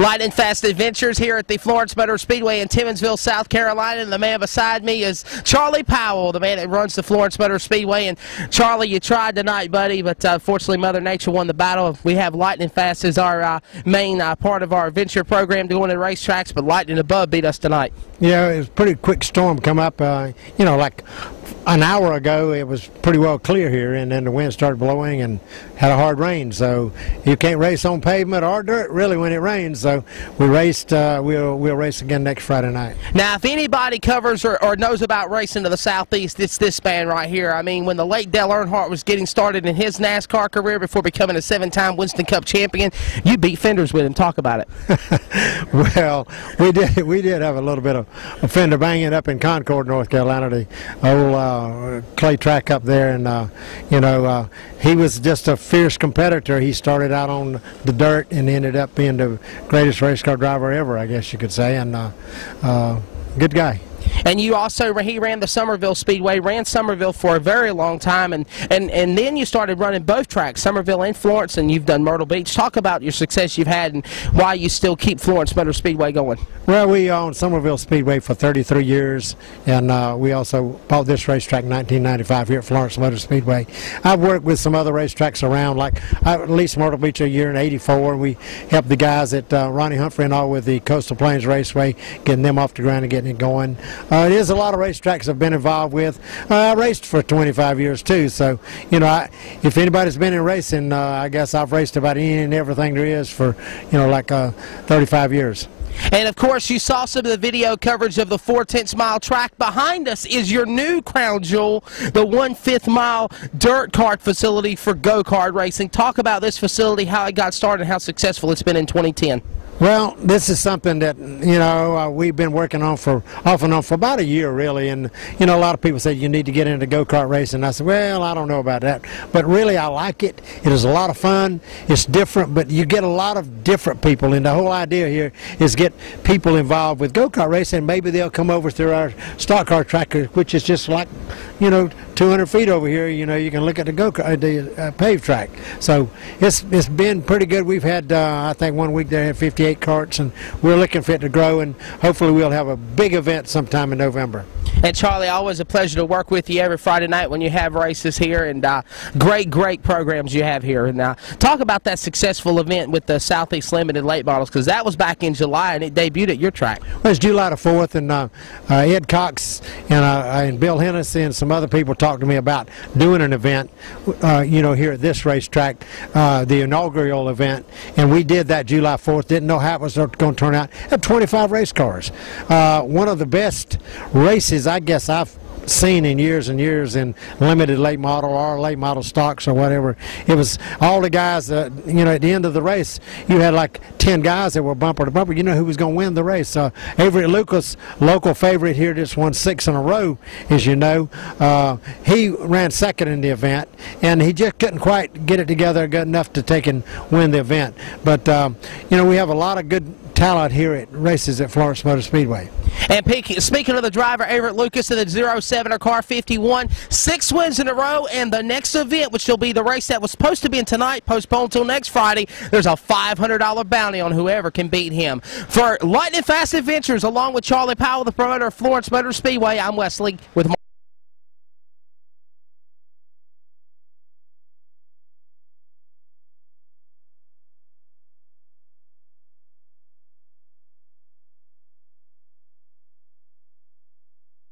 Lightnin Fast Adventures here at the Florence Motor Speedway in Timminsville, South Carolina. And the man beside me is Charlie Powell, the man that runs the Florence Motor Speedway. And Charlie, you tried tonight, buddy, but fortunately Mother Nature won the battle. We have Lightnin Fast as our main part of our adventure program to go into racetracks, but Lightnin Above beat us tonight. Yeah, it was a pretty quick storm come up. You know, like an hour ago it was pretty well clear here, and then the wind started blowing and had a hard rain. So you can't race on pavement or dirt really when it rains. So we raced. We'll race again next Friday night. Now, if anybody covers or knows about racing to the southeast, it's this man right here. I mean, when the late Dale Earnhardt was getting started in his NASCAR career before becoming a 7-time Winston Cup champion, you beat fenders with him. Talk about it. Well, we did have a little bit of a fender banging up in Concord, North Carolina, the old clay track up there, and you know, he was just a fierce competitor. He started out on the dirt and ended up being the greatest race car driver ever, I guess you could say, and good guy. And you also, he ran the Summerville Speedway, ran Summerville for a very long time, and then you started running both tracks, Summerville and Florence, and you've done Myrtle Beach. Talk about your success you've had and why you still keep Florence Motor Speedway going. Well, we owned Summerville Speedway for 33 years, and we also bought this racetrack in 1995 here at Florence Motor Speedway. I've worked with some other racetracks around, like at least Myrtle Beach a year in '84. We helped the guys at Ronnie Humphrey and all with the Coastal Plains Raceway, getting them off the ground and getting it going. It is a lot of racetracks I've been involved with. I raced for 25 years too, so you know, if anybody's been in racing, I guess I've raced about any and everything there is for, you know, like 35 years. And of course, you saw some of the video coverage of the 4/10 mile track. Behind us is your new crown jewel, the 1/5 mile dirt kart facility for go-kart racing. Talk about this facility, how it got started, and how successful it's been in 2010. Well, this is something that, you know, we've been working on off and on for about a year, really. And, you know, a lot of people say you need to get into go-kart racing. I said, well, I don't know about that. But really, I like it. It is a lot of fun. It's different, but you get a lot of different people. And the whole idea here is get people involved with go-kart racing. Maybe they'll come over through our stock car track, which is just like, you know, 200 feet over here. You know, you can look at the go-kart, the paved track. So it's been pretty good. We've had, I think, one week they had 58 carts, and we're looking for it to grow, and hopefully we'll have a big event sometime in November. And Charlie, always a pleasure to work with you every Friday night when you have races here, and great programs you have here. And talk about that successful event with the Southeast Limited late models, because that was back in July and it debuted at your track. Well, it's July the 4th, and Ed Cox and Bill Hennessy and some other people talked to me about doing an event, you know, here at this racetrack, the inaugural event, and we did that July 4th. Didn't know how it was going to turn out. Had 25 race cars. One of the best races I guess I've seen in years and years in limited late model or late model stocks or whatever. It was all the guys, you know, at the end of the race, you had like 10 guys that were bumper to bumper. You know who was going to win the race. Avery Lucas, local favorite here, just won 6 in a row, as you know. He ran second in the event, and he just couldn't quite get it together good enough to take and win the event. But, you know, we have a lot of good talent here at races at Florence Motor Speedway. And speaking of the driver, Everett Lucas in the 07er car 51, 6 wins in a row, and the next event, which will be the race that was supposed to be in tonight, postponed till next Friday, there's a $500 bounty on whoever can beat him. For Lightnin Fast Adventures, along with Charlie Powell, the promoter of Florence Motor Speedway, I'm Wesley with